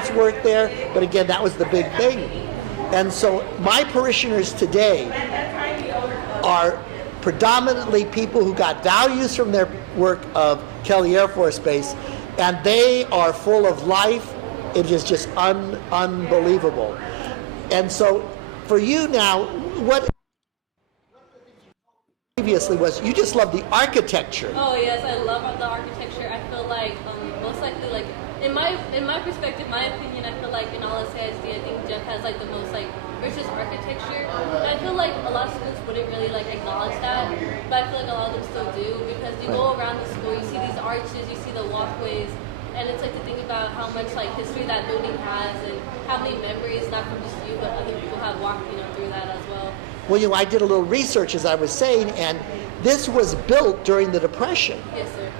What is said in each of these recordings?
parents worked there, but again, that was the big thing. And so my parishioners today are predominantly people who got values from their work of Kelly Air Force Base, and they are full of life. It is just unbelievable. And so for you now, what previously was, you just love the architecture. Oh yes, I love the architecture. I feel like most likely, like in my perspective, my opinion, I feel like in all of CISD, I think Jeff has like the most like richest architecture. And I feel like a lot of students wouldn't really like acknowledge that, but I feel like a lot of them still do, because you go around the school, you see these arches, you see the walkways, and it's like to think about how much like history that building has and how many memories, not from just you, but other people have walked, through that as well. Well, I did a little research, as I was saying, and this was built during the Depression. Yes, sir.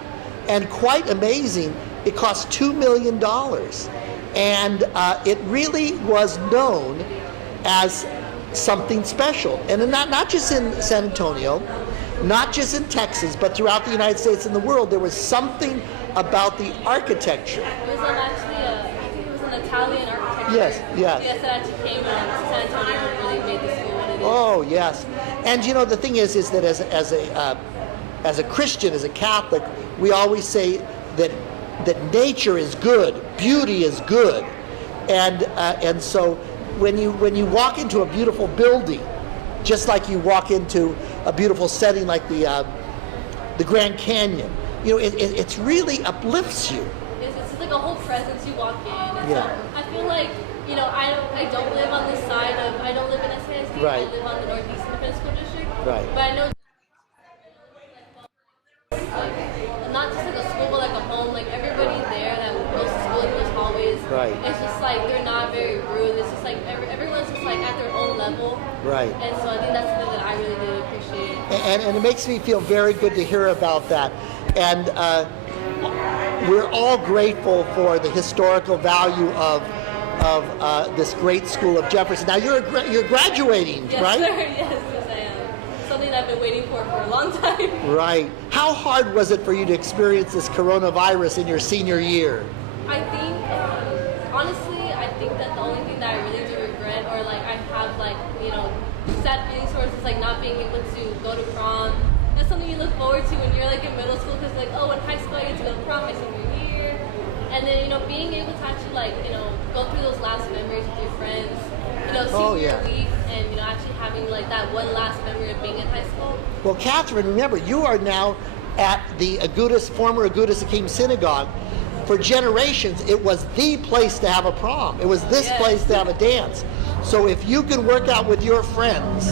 And quite amazing, it cost $2 million. And it really was known as something special. And not just in San Antonio, not just in Texas, but throughout the United States and the world, there was something about the architecture. It was actually, I think it was an Italian architecture. Yes. Yes, that actually came to San Antonio and really made the school what it is. Oh, yes. And the thing is that as a Christian, as a Catholic, we always say that nature is good, beauty is good, and so when you walk into a beautiful building, just like you walk into a beautiful setting like the Grand Canyon, it really uplifts you. It's like a whole presence you walk in. And Yeah. So I feel like I don't live on this side of, I don't live in SASD. Right. I live on the Northeast Independent School District. Right. But I know not just like a school, but like a home. Like everybody there that goes to school in those hallways. Right. It's just like they're not very rude. It's just like everyone's just like at their own level. Right. And so I think that's something that I really do appreciate. And it makes me feel very good to hear about that. And we're all grateful for the historical value of this great school of Jefferson. Now you're graduating, Yes, right? Sir. Yes, I am. Something I've been waiting for a long time. Right. How hard was it for you to experience this coronavirus in your senior year? I think, honestly, I think that the only thing that I really do regret, or like I have like, sad feelings towards, is like not being able to go to prom. That's something you look forward to when you're like in middle school, because like, oh, in high school I get to go to prom my senior year. And then, being able to actually like, go through those last memories with your friends, senior week, and, actually having like that one last memory of being in high school. Well, Catherine, remember, you are now at the former Agudas Akim Synagogue. For generations, it was the place to have a prom. It was this place to have a dance. So if you can work out with your friends,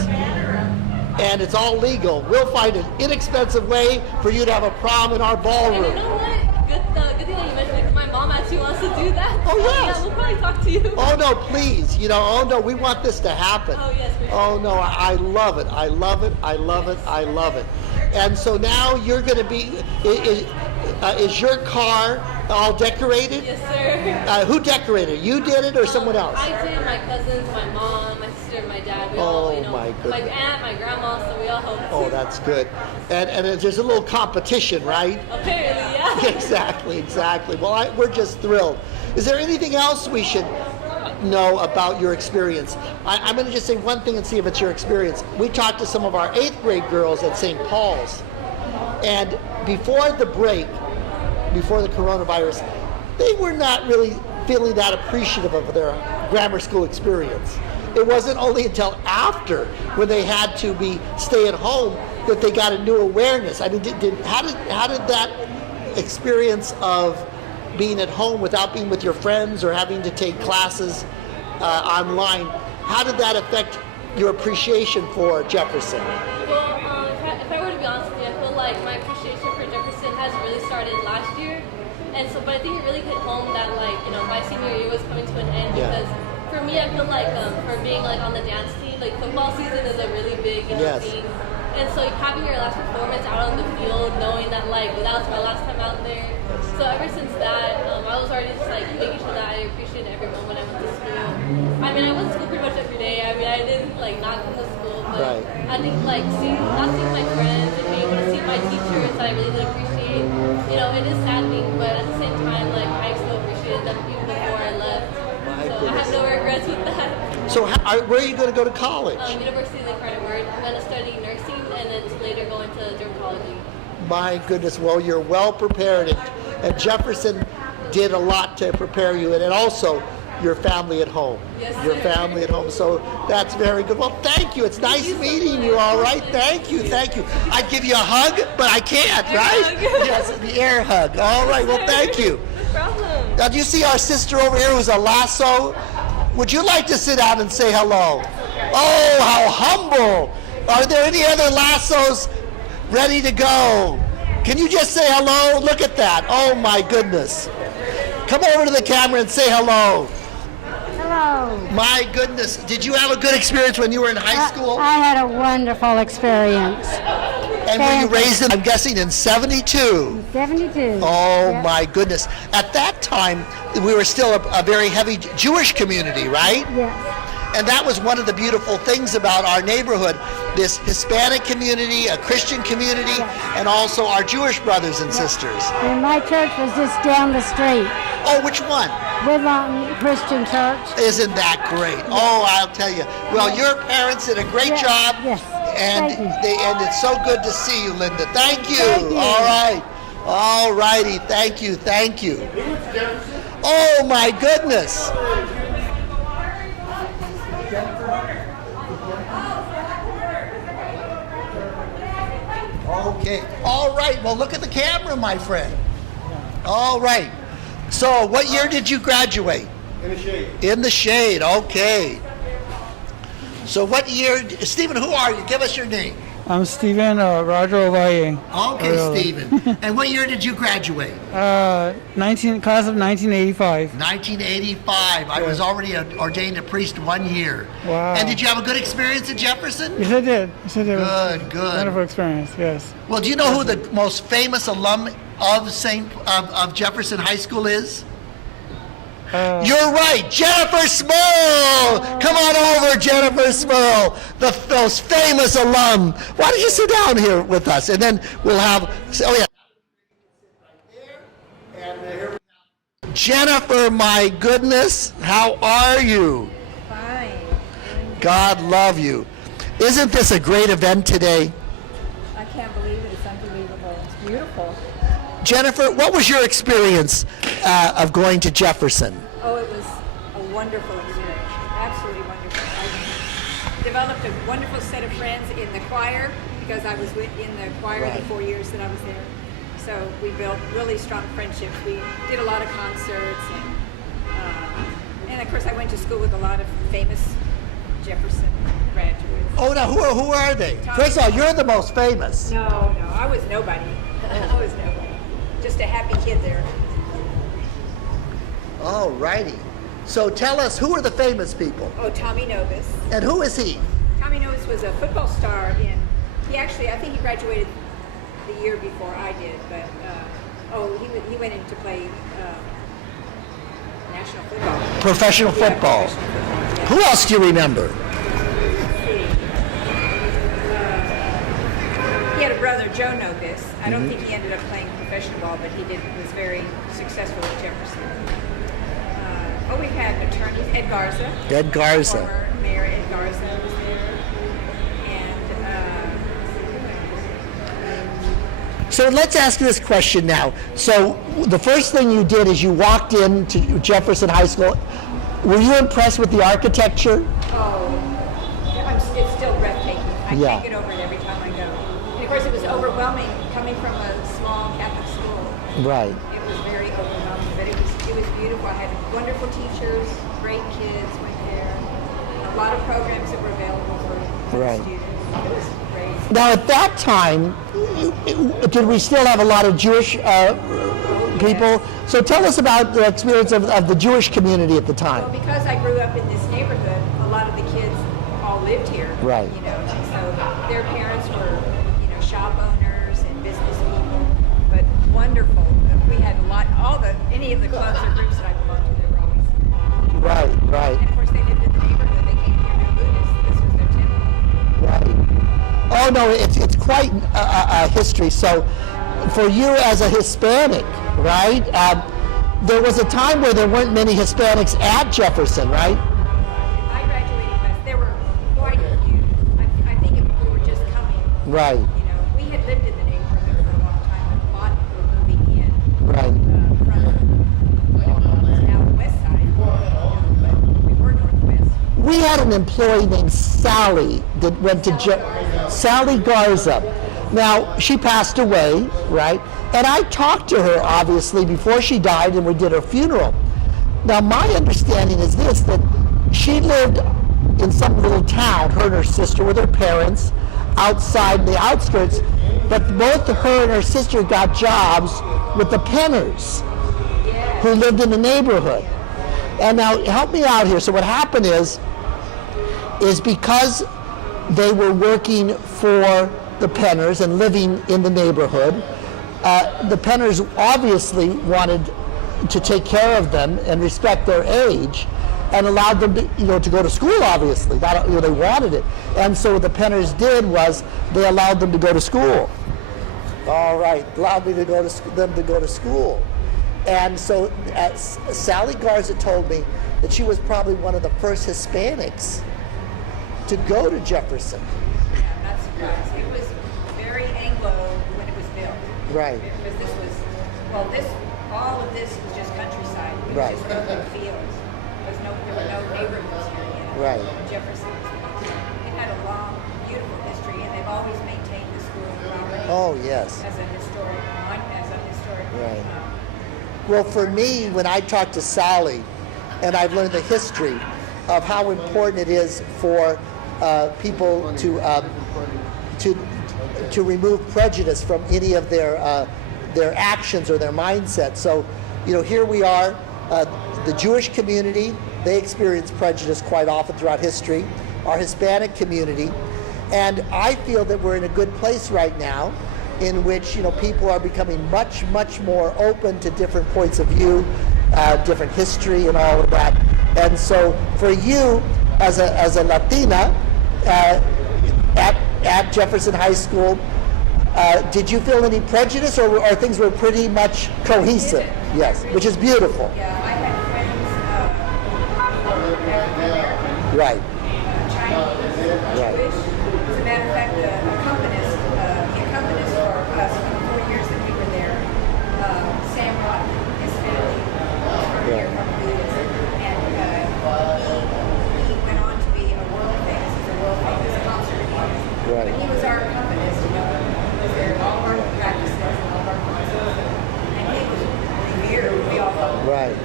and it's all legal, we'll find an inexpensive way for you to have a prom in our ballroom. And you know what? Good thing that you mentioned it, because my mom actually wants to do that. Oh, yes. Yeah, we'll probably talk to you. Oh, no, please. Oh, no, we want this to happen. Oh, yes, for sure. Oh, no, I love it. I love it. I love it. I love it. And so now you're going to be, is your car all decorated? Yes, sir. Who decorated it? You did it or someone else? I did. My cousins, my mom, my sister, my dad. We Oh, all, my goodness. my aunt, my grandma, so we all helped. Oh, that's good. And there's a little competition, right? Apparently, yeah. Exactly. Well, we're just thrilled. Is there anything else we should know about your experience? I'm going to just say one thing and see if it's your experience. We talked to some of our 8th grade girls at St. Paul's, and before the break, before the coronavirus, they were not really feeling that appreciative of their grammar school experience. It wasn't only until after, when they had to stay at home, that they got a new awareness. I mean, how did that experience of being at home without being with your friends or having to take classes online, how did that affect your appreciation for Jefferson? Well, if I were to be honest with you, I feel like my appreciation for Jefferson has really started last year. And so, but I think it really hit home that my senior year was coming to an end, because for me, I feel like for being like on the dance team, like football season is a really big thing. And so having your last performance out on the field, knowing that that was my last time out there. So ever since that, I was already just making sure that I appreciated every moment I went to school. I mean, I went to school pretty much every day. I mean, I didn't not come to school, but I think not seeing my friends and being able to see my teachers that I really did appreciate. It is saddening, but at the same time, I still appreciated them even before I left. friends with that. So where are you going to go to college? University of the Carter Word. I'm going to study nursing and then later go into dermatology. My goodness, well, you're well prepared, and Jefferson did a lot to prepare you, and also your family at home. Yes, your sir. family at home. So that's very good. Well, thank you. It's nice meeting you, all right? Thank you, thank you. I'd give you a hug, but I can't, right? Hug. Yes, the air hug. All right, well, thank you. No problem. Now, do you see our sister over here who's a lasso? Would you like to sit down and say hello? Oh, how humble. Are there any other lassos ready to go? Can you just say hello? Look at that. Oh, my goodness. Come over to the camera and say hello. Hello. My goodness. Did you have a good experience when you were in high school? I had a wonderful experience. And were you raised in, I'm guessing, in 72? 72. Oh, Yep. my goodness. At that time, we were still a very heavy Jewish community, right? Yes. And that was one of the beautiful things about our neighborhood, this Hispanic community, a Christian community, and also our Jewish brothers and sisters. And my church was just down the street. Oh, which one? Woodlawn Christian Church. Isn't that great? Oh, I'll tell you. Well, your parents did a great Yes, job. yes. And Thank you. and it's so good to see you, Linda. Thank you. Thank you. All right. All righty. Thank you. Thank you. Oh, my goodness. Okay. All right. Well, look at the camera, my friend. All right. So, what year did you graduate? In the shade. In the shade. Okay. So, what year? Stephen, who are you? Give us your name. I'm Stephen Roger Ovalle. Okay, Stephen. And what year did you graduate? 19 class of 1985. 1985. I was already ordained a priest 1 year. Wow. And did you have a good experience at Jefferson? Yes, I did. Yes, I did. Good, good. Wonderful experience. Yes. Well, do you know who the most famous alum of Jefferson High School is? You're right, Jennifer Smurl! Come on over, Jennifer Smurl, the most famous alum. Why don't you sit down here with us, and then we'll have. Oh yeah. Jennifer, my goodness, how are you? Fine. God love you. Isn't this a great event today? I can't believe it. It's unbelievable. It's beautiful. Jennifer, what was your experience of going to Jefferson? Oh, it was a wonderful experience. Absolutely wonderful. I developed a wonderful set of friends in the choir because I was in the choir Right. the 4 years that I was there. So we built really strong friendships. We did a lot of concerts, and of course I went to school with a lot of famous Jefferson graduates. Oh, now who are they? First of all, you're the most famous. No, I was nobody. I was nobody. Just a happy kid there. All righty. So tell us, who are the famous people? Oh, Tommy Novus. And who is he? Tommy Novus was a football star I think he graduated the year before I did, but, he went in to play national football. Professional Yeah, football. professional football, yeah. Who else do you remember? He had a brother, Joe Novus. I don't think he ended up playing professional ball, but he was very successful at Jefferson. We've had attorneys, Ed Garza. Ed Garza. Former Mayor Ed Garza was there. And So let's ask this question now. So the first thing you did is you walked into Jefferson High School. Were you impressed with the architecture? it's still breathtaking. I Yeah. can't get over it every time I go. And of course, it was overwhelming coming from a small Catholic school. Right. It was very overwhelming, but it was beautiful. I had wonderful teachers, great kids went there, a lot of programs that were available for Right. students. It was great. Now at that time, did we still have a lot of Jewish people? So tell us about the experience of the Jewish community at the time. Well, because I grew up in this neighborhood, a lot of the kids all lived here. Right. And so their parents were, shop owners and business people, but wonderful. We had any of the clubs or groups that I belonged to, they were always. Right, right. And of course, they lived in the neighborhood. They came here to Buddhist. This was their temple. Right. Oh no, it's quite a history. So, for you as a Hispanic, right? There was a time where there weren't many Hispanics at Jefferson, right? Right. You know, we had lived in the neighborhood for a long time, but bought were moving in Right. from now the west side, but we were northwest. We had an employee named Sally that went to Sally Garza. Now, she passed away, right? And I talked to her, obviously, before she died, and we did her funeral. Now, my understanding is this, that she lived in some little town, her and her sister with her parents, outside the outskirts, but both her and her sister got jobs with the Penners, who lived in the neighborhood. And now, help me out here. So what happened is because they were working for the Penners and living in the neighborhood, the Penners obviously wanted to take care of them and respect their age, and allowed them to go to school. Obviously, they wanted it, and so what the Penners did was they allowed them to go to school. All right, allowed them to go to school, and so Sally Garza told me that she was probably one of the first Hispanics to go to Jefferson. Yeah, I'm not surprised. It was very Anglo when it was built. Right. Because all of this was just countryside. It was Right. just open fields. There were no neighborhoods here yet. Right. Jefferson it had a long, beautiful history, and they've always maintained the school property Oh yes. as a historic Right. Well, for me, when I talk to Sally, and I've learned the history of how important it is for people to remove prejudice from any of their actions or their mindset. So, here we are, the Jewish community, they experience prejudice quite often throughout history, our Hispanic community, and I feel that we're in a good place right now in which, people are becoming much, much more open to different points of view, different history and all of that. And so for you, as a Latina, at Jefferson High School, did you feel any prejudice, or things were pretty much cohesive? Yes, which is beautiful. Yeah, I had friends, African-American, Right. Chinese, Right. Jewish. As a matter of fact, the accompanist for us for the 4 years that we were there, Sam Rotten, his family, was from here, from Buddhism, and he went on to be a world famous concert artist. Right. But he was our accompanist, he was there at all of our practices and all of our concerts, and he was revered. We all thought Right.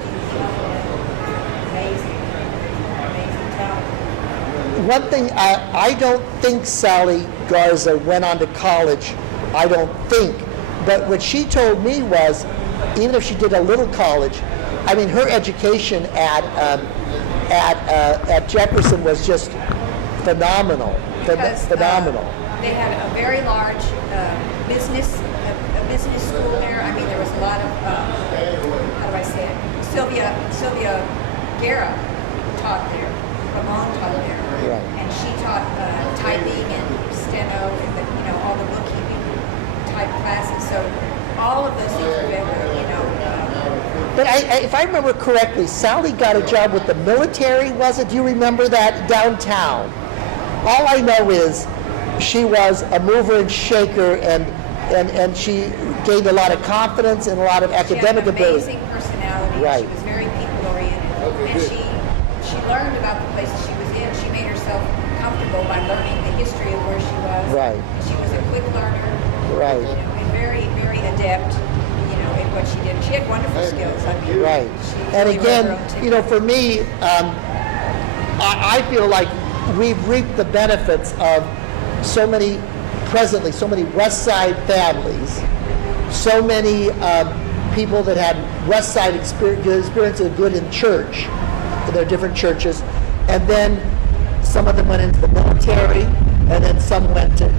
amazing talent. One thing, I don't think Sally Garza went on to college, I don't think. But what she told me was, even if she did a little college, I mean, her education at Jefferson was just phenomenal. Because, Phenomenal. They had a very large business school there. I mean, there was a lot of how do I say it? Sylvia Guerra taught there. Ramon taught there, Right. and she taught typing and steno and all the bookkeeping type classes. So all of those things were very, But if I remember correctly, Sally got a job with the military, was it? Do you remember that, downtown? All I know is she was a mover and shaker, and she gained a lot of confidence and a lot of academic she had an ability. amazing personality. Right. She was very people-oriented, and she learned about the places she was in. She made herself comfortable by learning the history of where she was. Right. She was a quick learner. Right. And very, very adept, in what she did. She had wonderful skills. I mean, Right. she And really wrote her again, own ticket. for me, I feel like we've reaped the benefits of so many West Side families, so many people that had West Side experiences good in church, in their different churches, and then some of them went into the military, and then some went to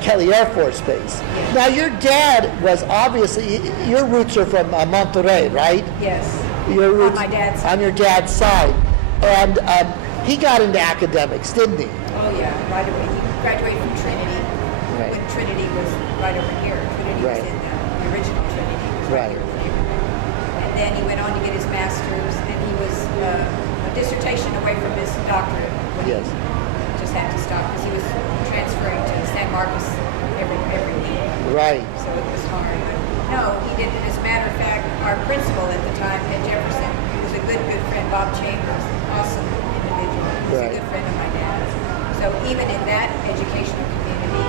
Kelly Air Force Base. Now, your dad was obviously, your roots are from Monterey, right? Yes. Your roots, On my dad's side. on your dad's side. And he got into academics, didn't he? Oh yeah, right away. He graduated from Trinity Right. when Trinity was right over here. Trinity Right. was in the original Trinity. Was Right. over here. And then he went on to get his master's, and he was a dissertation away from his doctorate. When Yes. He just had to stop San Marcos every week. Right. So it was hard. But no, he didn't. As a matter of fact, our principal at the time at Jefferson was a good friend, Bob Chambers, awesome individual. He was Right. a good friend of my dad's. So even in that educational community,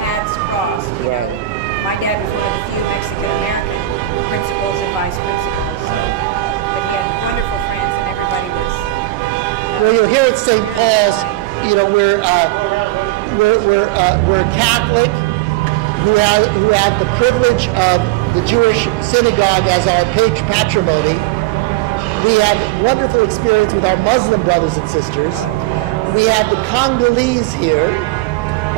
paths crossed. You Right. know, my dad was one of the few Mexican American principals and vice principals. So, but he had wonderful friends, and everybody was. Well, you're here at St. Paul's. You know, we're Catholic who have the privilege of the Jewish synagogue as our patrimony. We have wonderful experience with our Muslim brothers and sisters. We have the Congolese here.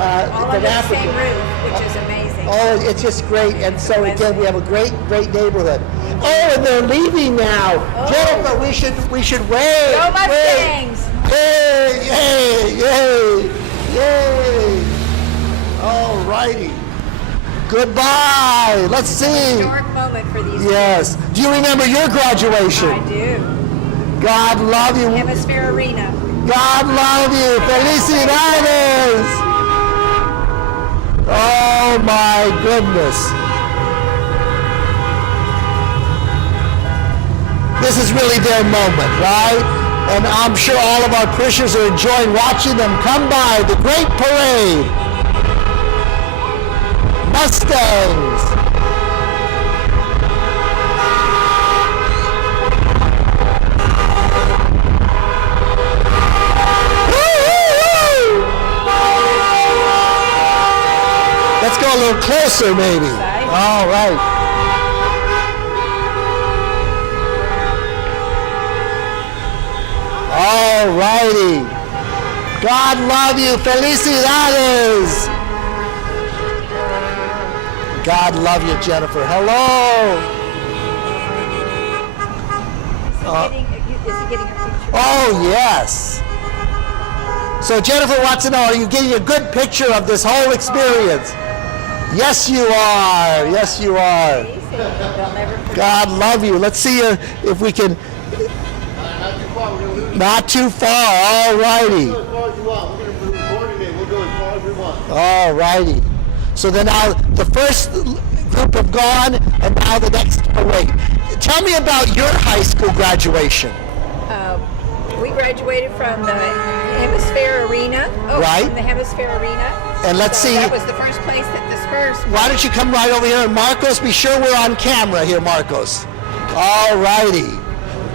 All From under the Africa. same roof, which is amazing. Oh, it's just great. And so again, we have a great neighborhood. Oh, and they're leaving now. Jennifer, we should wave. Go Mustangs! Yay! Yay! Yay! Yay! All righty. Goodbye. Let's see. Historic moment for these Yes. Do you remember your kids. I graduation? do. God love you. Hemisphere Arena. God love you. Felicidades. Oh my goodness. This is really their moment, right? And I'm sure all of our Christians are enjoying watching them come by the great parade. Mustangs. Woo-hoo-hoo! Let's go a little closer, maybe. All right. All righty. God love you. Felicidades. God love you, Jennifer. Hello. Is he getting a picture? Oh, yes. So Jennifer wants to know, are you getting a good picture of this whole experience? Yes, you are. Yes, you are. They'll never forget. God love you. Let's see if we can. Not too far, we're going to lose. Not too far. All righty. Go as far as you want. We're going to record today. We'll go as far as we want. All righty. So then now the first group have gone, and now the next parade. Tell me about your high school graduation. We graduated from the Hemisphere Arena. Oh, Right. From the Hemisphere Arena. And let's So see. That was the first place that dispersed. Why don't you come right over here, and Marcos, be sure we're on camera here, Marcos. All righty.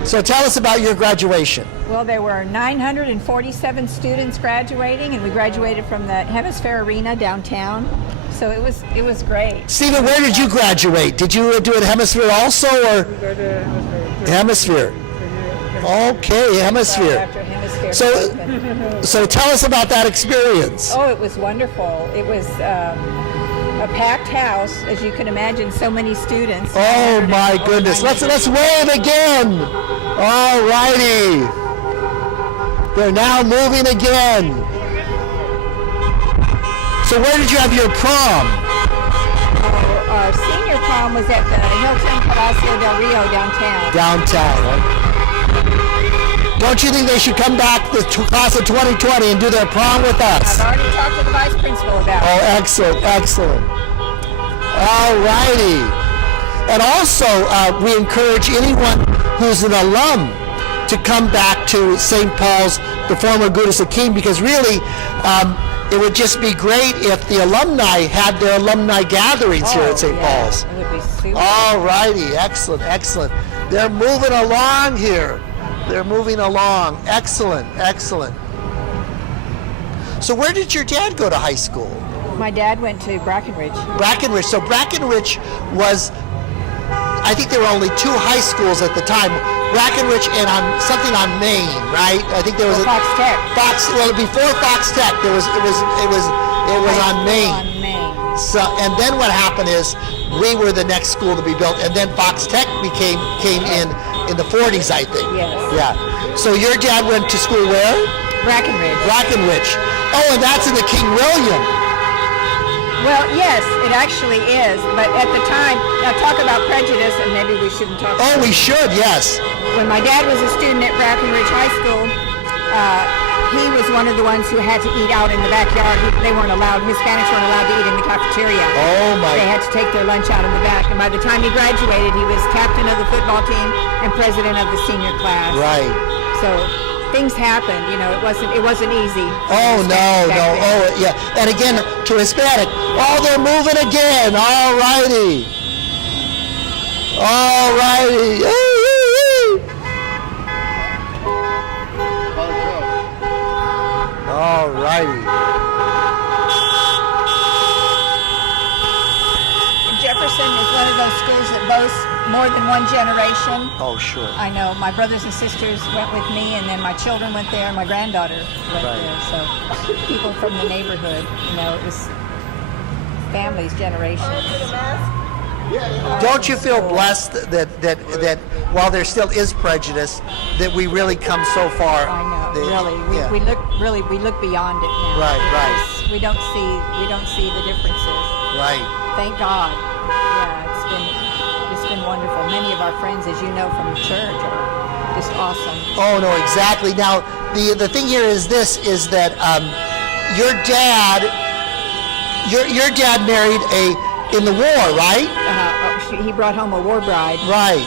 So tell us about your graduation. Well, there were 947 students graduating, and we graduated from the Hemisphere Arena downtown. So it was great. Stephen, where did you graduate? Did you do it Hemisphere also, or Hemisphere? Okay, Hemisphere. After Hemisphere. So- opened. So tell us about that experience. Oh, it was wonderful. It was a packed house, as you can imagine. So many students. Oh my goodness. Let's wave again. All righty. They're now moving again. So where did you have your prom? Our senior prom was at the Hilton Palacio del Rio downtown. Downtown. Huh? Don't you think they should come back, the class of 2020, and do their prom with us? I've already talked to the vice principal about it. Oh, excellent, excellent. All righty. And also, we encourage anyone who's an alum to come back to St. Paul's, the former Gudis Akim, because really, it would just be great if the alumni had their alumni gatherings here at St. Yeah, Paul's. It would be super. All righty, excellent, excellent. They're moving along here. They're moving along. Excellent, excellent. So where did your dad go to high school? My dad went to Brackenridge. Brackenridge. So Brackenridge was, I think there were only two high schools at the time. Brackenridge and something on Maine, right? I think there was Fox Tech. Well, before Fox Tech, it was on Maine. On Maine. So, and then what happened is we were the next school to be built, and then Fox Tech came in the 40s, I think. Yes. Yeah. So your dad went to school where? Brackenridge. Brackenridge. Oh, and that's in the King William. Well, yes, it actually is. But at the time, now talk about prejudice, and maybe we shouldn't talk. Oh, we should, yes. When my dad was a student at Brackenridge High School, he was one of the ones who had to eat out in the backyard. They weren't allowed, Hispanics weren't allowed to eat in the cafeteria. Oh my. They had to take their lunch out in the back. And by the time he graduated, he was captain of the football team and president of the senior class. Right. So things happened, it wasn't easy. Oh no. Oh yeah. And again, to Hispanic, oh, they're moving again. All righty. All righty. All righty. Jefferson is one of those schools that boasts more than one generation. Oh, sure. I know. My brothers and sisters went with me, and then my children went there, and my granddaughter went there. So people from the neighborhood, it was families, generations. Don't you feel blessed that while there still is prejudice, that we really come so far? I know. Really, we look beyond it now. Right. Because we don't see the differences. Right. Thank God. Yeah, it's been wonderful. Many of our friends, as you know from the church, are just awesome. Oh no, exactly. Now the thing here is that your dad married in the war, right? He brought home a war bride. Right.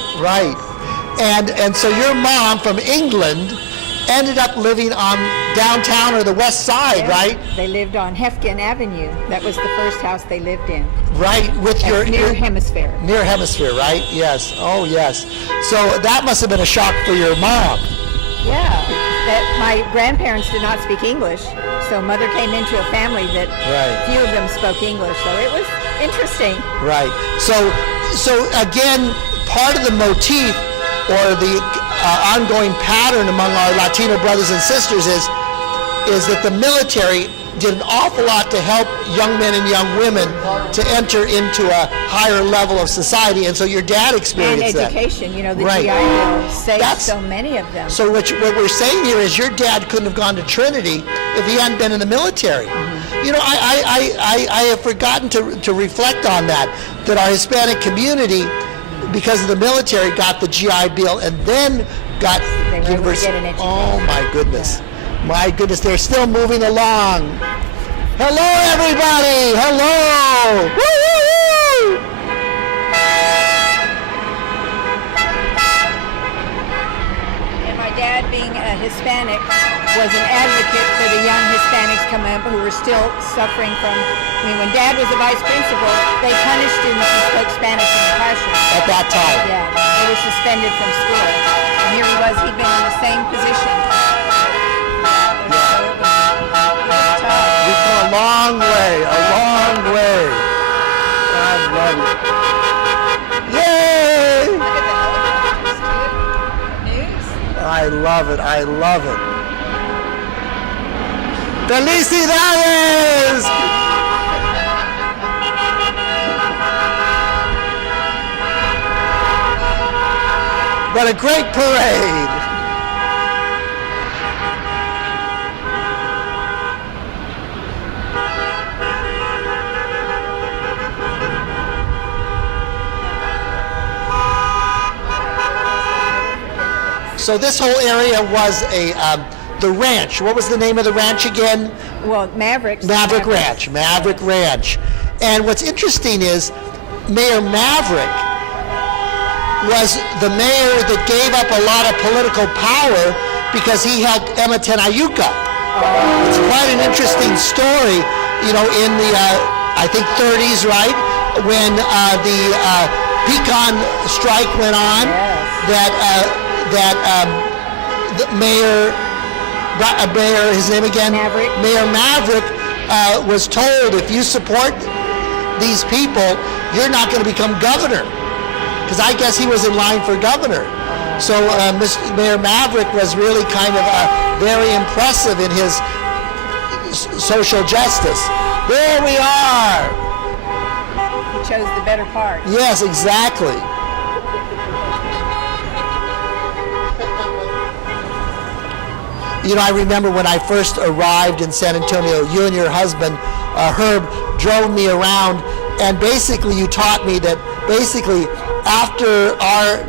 And so your mom from England ended up living on downtown or the west side, right? They lived on Hefkin Avenue. That was the first house they lived in. Right, with near Hemisphere. Near Hemisphere, right? Yes. Oh, yes. So that must have been a shock for your mom. Yeah. That my grandparents did not speak English, so mother came into a family that few of them spoke English. So it was interesting. Right. So again, part of the motif or the ongoing pattern among our Latino brothers and sisters is that the military did an awful lot to help young men and young women to enter into a higher level of society, and so your dad experienced that. And education, the GI Bill saved so many of them. So what we're saying here is your dad couldn't have gone to Trinity if he hadn't been in the military. Mm-hmm. I have forgotten to reflect on that our Hispanic community, because of the military, got the GI Bill and then got university. Oh my goodness. Yeah. My goodness, they're still moving along. Hello, everybody. Hello. Woo, woo, woo. And my dad, being a Hispanic, was an advocate for the young Hispanics coming up who were still suffering from, when Dad was the vice principal, they punished students who spoke Spanish in the classroom. At that time? Yeah, they were suspended from school. And here he was, he'd been in the same position. We've come a long way, I love it. Yay! Look at the helicopters, too. News? I love it. Felicidades! What a great parade! So this whole area was the ranch. What was the name of the ranch again? Well, Maverick Ranch. And what's interesting is Mayor Maverick was the mayor that gave up a lot of political power because he helped Emma Tenayuca. It's quite an interesting story, in the, I think 30s, right? When the pecan strike went on, the mayor, his name again? Maverick. Mayor Maverick was told, if you support these people, you're not going to become governor. Because I guess he was in line for governor. So Mayor Maverick was really kind of very impressive in his social justice. There we are. He chose the better part. Yes, exactly. I remember when I first arrived in San Antonio, you and your husband, Herb, drove me around, and basically you taught me that basically after our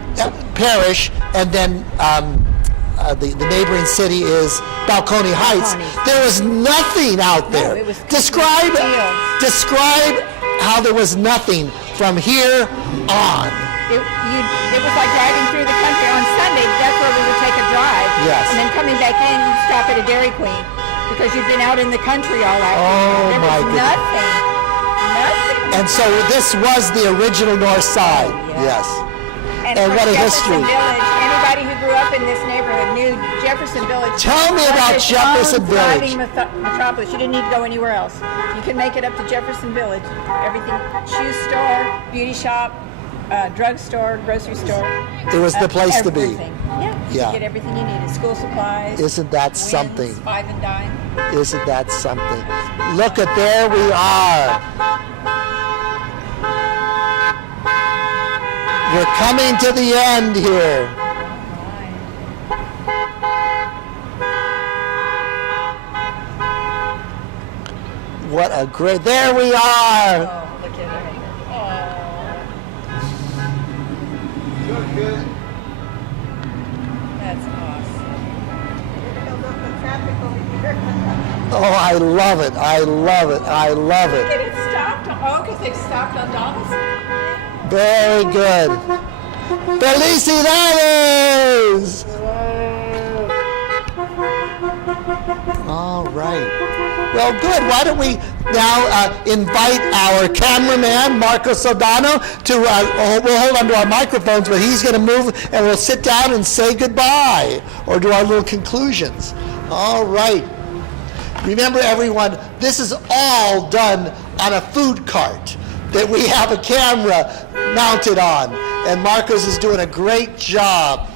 parish and then the neighboring city is Balcony Heights. Balcones. There was nothing out there. it was describe fields. describe how there was nothing from here on. It was like driving through the country on Sunday. That's where we would take a drive. Yes. And then coming back in, you'd stop at a Dairy Queen because you've been out in the country all afternoon. Oh, there my was goodness. nothing. And so this was the original North Side. Yes. And And of what a course, history. Jefferson Village. Anybody who grew up in this neighborhood knew Jefferson Village. Tell me was about its Jefferson own Village. thriving metropolis. You didn't need to go anywhere else. You can make it up to Jefferson Village. Everything, shoe store, beauty shop, drugstore, grocery store. It was the place to be. everything. Yeah. Yeah. You get everything you needed. School supplies. Isn't that Winds, something? 5 and dime. Isn't that something? Look at, there we are. We're coming to the end here. What a great, there we are. Oh, look at her. Oh, Good, good. that's awesome. Oh, I love it. I love it. I love Look it. at it stopped. Oh, because they've stopped on Donaldson. Very good. Felicidades! All right. Well, good. Why don't we now invite our cameraman, Marco Sodano, to, we'll hold on to our microphones, but he's going to move and we'll sit down and say goodbye or do our little conclusions. All right. Remember, everyone, this is all done on a food cart that we have a camera mounted on, and Marcos is doing a great job.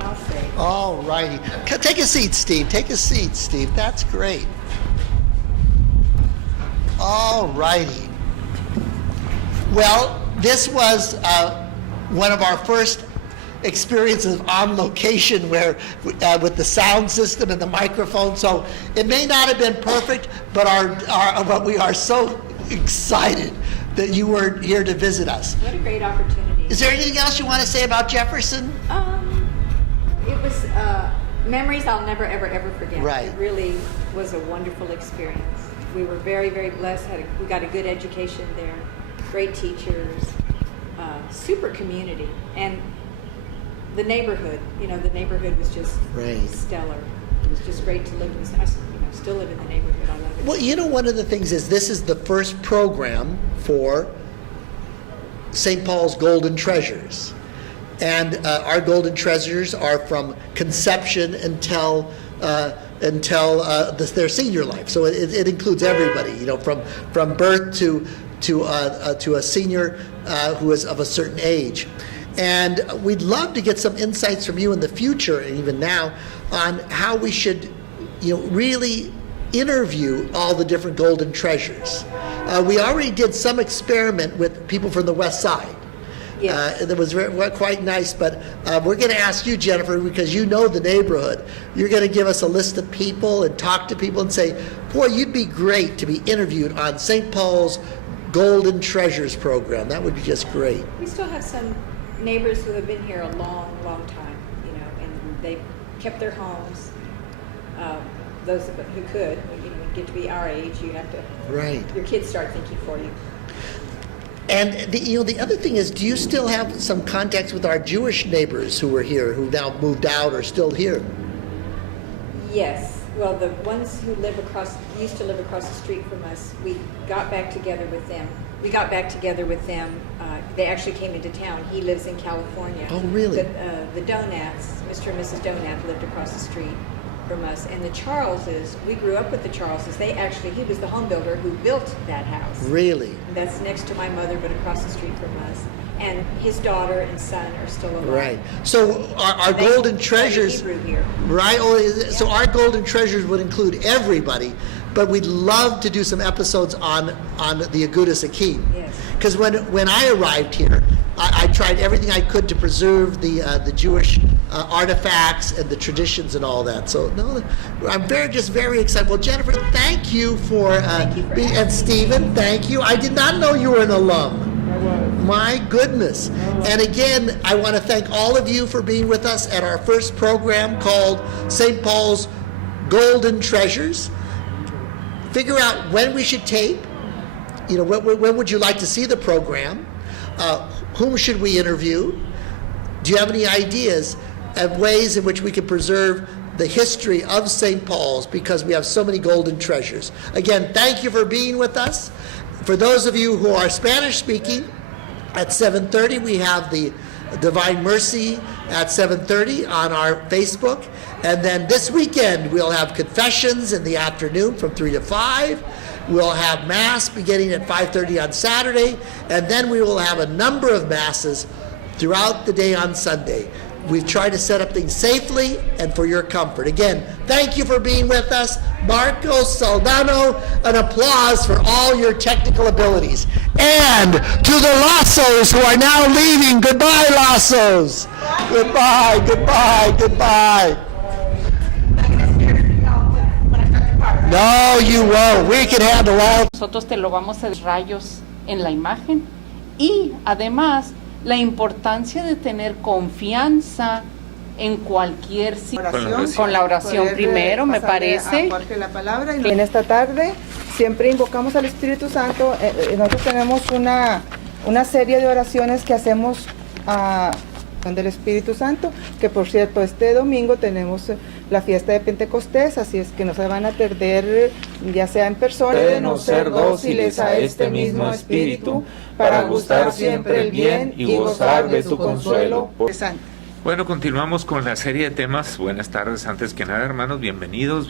I'll see. All righty. Take a seat, Steve. Take a seat, Steve. That's great. All righty. Well, this was one of our first experiences on location where with the sound system and the microphone. So it may not have been perfect, but but we are so excited that you were here to visit us. What a great opportunity. Is there anything else you want to say about Jefferson? It was memories I'll never, ever, ever forget. Right. It really was a wonderful experience. We were very, very blessed. We got a good education there, great teachers, super community, and the neighborhood. You know, the neighborhood was just Right. stellar. It was just great to live in. I still live in the neighborhood. I love it. Well, you know, one of the things is this is the first program for St. Paul's Golden Treasures. And our Golden Treasures are from conception until their senior life. So it includes everybody, you know, from birth to a senior who is of a certain age. And we'd love to get some insights from you in the future, and even now, on how we should, you know, really interview all the different Golden Treasures. We already did some experiment with people from the West Side. Yes. That was quite nice, but we're going to ask you, Jennifer, because you know the neighborhood. You're going to give us a list of people and talk to people and say, boy, you'd be great to be interviewed on St. Paul's Golden Treasures program. That would be just great. We still have some neighbors who have been here a long, long time, you know, and they've kept their homes. Those of us who could, you know, get to be our age, you have to. Right. Your kids start thinking for you. And the other thing is, do you still have some contacts with our Jewish neighbors who were here, who now moved out or still here? Yes. Well, the ones who used to live across the street from us, we got back together with them. They actually came into town. He lives in California. Oh, really? The Donats, Mr. and Mrs. Donat, lived across the street from us. And the Charleses, we grew up with the Charleses. He was the home builder who built that house. Really? And that's next to my mother, but across the street from us. And his daughter and son are still alive. Right. So our They Golden study Treasures, Hebrew here. right? So our Golden Treasures would include everybody, but we'd love to do some episodes on the Agudas Akim. Yes. Because when I arrived here, I tried everything I could to preserve the Jewish artifacts and the traditions and all that. So no, I'm just very excited. Well, Jennifer, thank you for Thank you for being, and Stephen, thank you. I did not know you were an alum. I was. My goodness. And again, I want to thank all of you for being with us at our first program called St. Paul's Golden Treasures. Figure out when we should tape. You know, when would you like to see the program? Whom should we interview? Do you have any ideas of ways in which we can preserve the history of St. Paul's, because we have so many golden treasures? Again, thank you for being with us. For those of you who are Spanish speaking, at 7:30 we have the Divine Mercy at 7:30 on our Facebook. And then this weekend we'll have confessions in the afternoon from 3 to 5. We'll have Mass beginning at 5:30 on Saturday, and then we will have a number of Masses throughout the day on Sunday. We've tried to set up things safely and for your comfort. Again, thank you for being with us. Marcos Saldano, an applause for all your technical abilities. And to the Lassos who are now leaving, goodbye, Lassos. Goodbye, goodbye, goodbye. No, you won't. We can handle all. Nosotros te lo vamos a dar rayos en la imagen, y además la importancia de tener confianza en cualquier situación. Con la oración primero, me parece. La palabra. Y en esta tarde siempre invocamos al Espíritu Santo. Nosotros tenemos una serie de oraciones que hacemos del Espíritu Santo, que por cierto este domingo tenemos la fiesta de Pentecostés, así es que no se van a perder, ya sea en persona, de no ser dóciles a este mismo Espíritu, para gustar siempre el bien y gozar de su consuelo. Bueno, continuamos con la serie de temas. Buenas tardes, antes que nada, hermanos, bienvenidos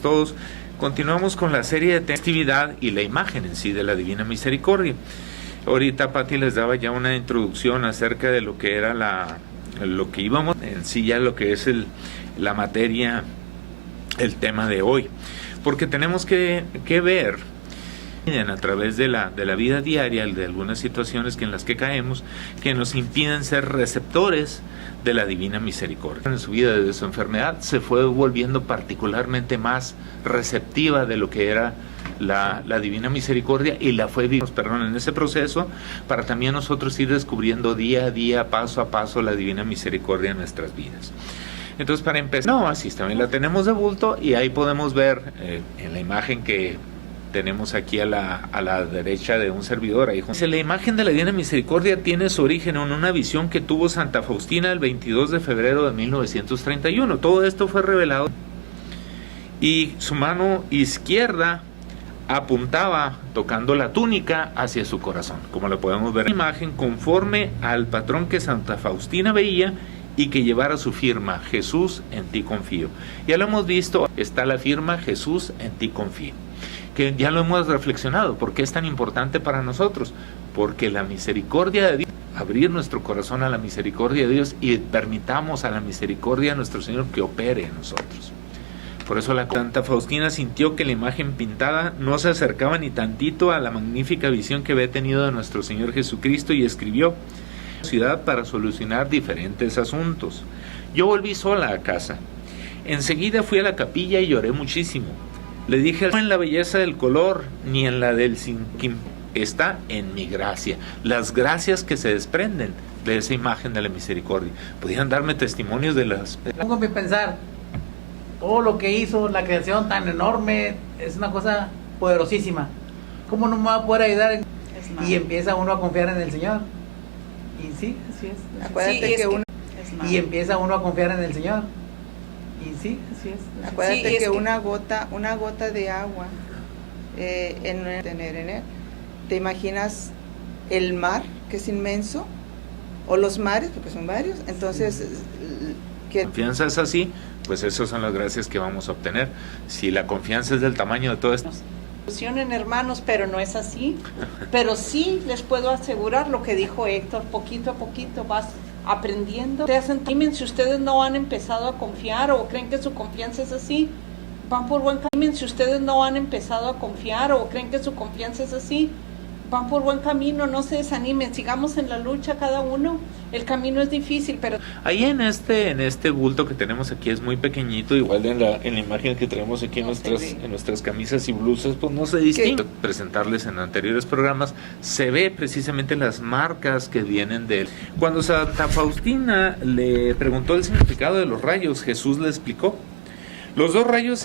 todos. Continuamos con la serie de actividad y la imagen en sí de la Divina Misericordia. Ahorita Pati les daba ya una introducción acerca de lo que era lo que íbamos en sí, ya lo que es la materia, el tema de hoy, porque tenemos que ver a través de la vida diaria de algunas situaciones en las que caemos, que nos impiden ser receptores de la Divina Misericordia. En su vida, desde su enfermedad, se fue volviendo particularmente más receptiva de lo que era la Divina Misericordia, y la fue en ese proceso, para también nosotros ir descubriendo día a día, paso a paso, la Divina Misericordia en nuestras vidas. Entonces, para empezar, así también la tenemos de bulto, y ahí podemos ver en la imagen que tenemos aquí a la derecha de un servidor. Ahí, la imagen de la Divina Misericordia tiene su origen en una visión que tuvo Santa Faustina el 22 de febrero de 1931. Todo esto fue revelado, y su mano izquierda apuntaba, tocando la túnica, hacia su corazón, como lo podemos ver en la imagen, conforme al patrón que Santa Faustina veía y que llevara su firma: Jesús, en ti confío. Ya lo hemos visto, está la firma Jesús, en ti confío, que ya lo hemos reflexionado. ¿Por qué es tan importante para nosotros? Porque la misericordia de Dios, abrir nuestro corazón a la misericordia de Dios, y permitamos a la misericordia de nuestro Señor que opere en nosotros. Por eso la Santa Faustina sintió que la imagen pintada no se acercaba ni tantito a la magnífica visión que había tenido de nuestro Señor Jesucristo, y escribió: ciudad para solucionar diferentes asuntos. Yo volví sola a casa. Enseguida fui a la capilla y lloré muchísimo. Le dije: no en la belleza del color, ni en la del sinquim, está en mi gracia. Las gracias que se desprenden de esa imagen de la misericordia. Podían darme testimonios de las... Pongo a pensar, todo lo que hizo, la creación tan enorme, es una cosa poderosísima. ¿Cómo no me va a poder ayudar? Y empieza uno a confiar en el Señor. Y sí, así es. Acuérdate y empieza uno a confiar en el Señor. Y sí, así es. Acuérdate que una gota de agua tener en él. ¿Te imaginas el mar, que es inmenso? O los mares, porque son varios. Entonces, La confianza es así, pues esas son las gracias que vamos a obtener. Si la confianza es del tamaño de todo esto. En hermanos, pero no es así. Pero sí les puedo asegurar lo que dijo Héctor: poquito a poquito vas aprendiendo. Si ustedes no han empezado a confiar o creen que su confianza es así, van por buen camino. Si ustedes no han empezado a confiar o creen que su confianza es así, van por buen camino, no se desanimen, sigamos en la lucha cada uno. El camino es difícil, pero Ahí en este bulto que tenemos aquí es muy pequeñito, igual en la imagen que tenemos aquí No se ve. en nuestras camisas y blusas, pues no se distingue. Presentarles en anteriores programas, se ve precisamente las marcas que vienen de él. Cuando Santa Faustina le preguntó el significado de los rayos, Jesús le explicó. Los dos rayos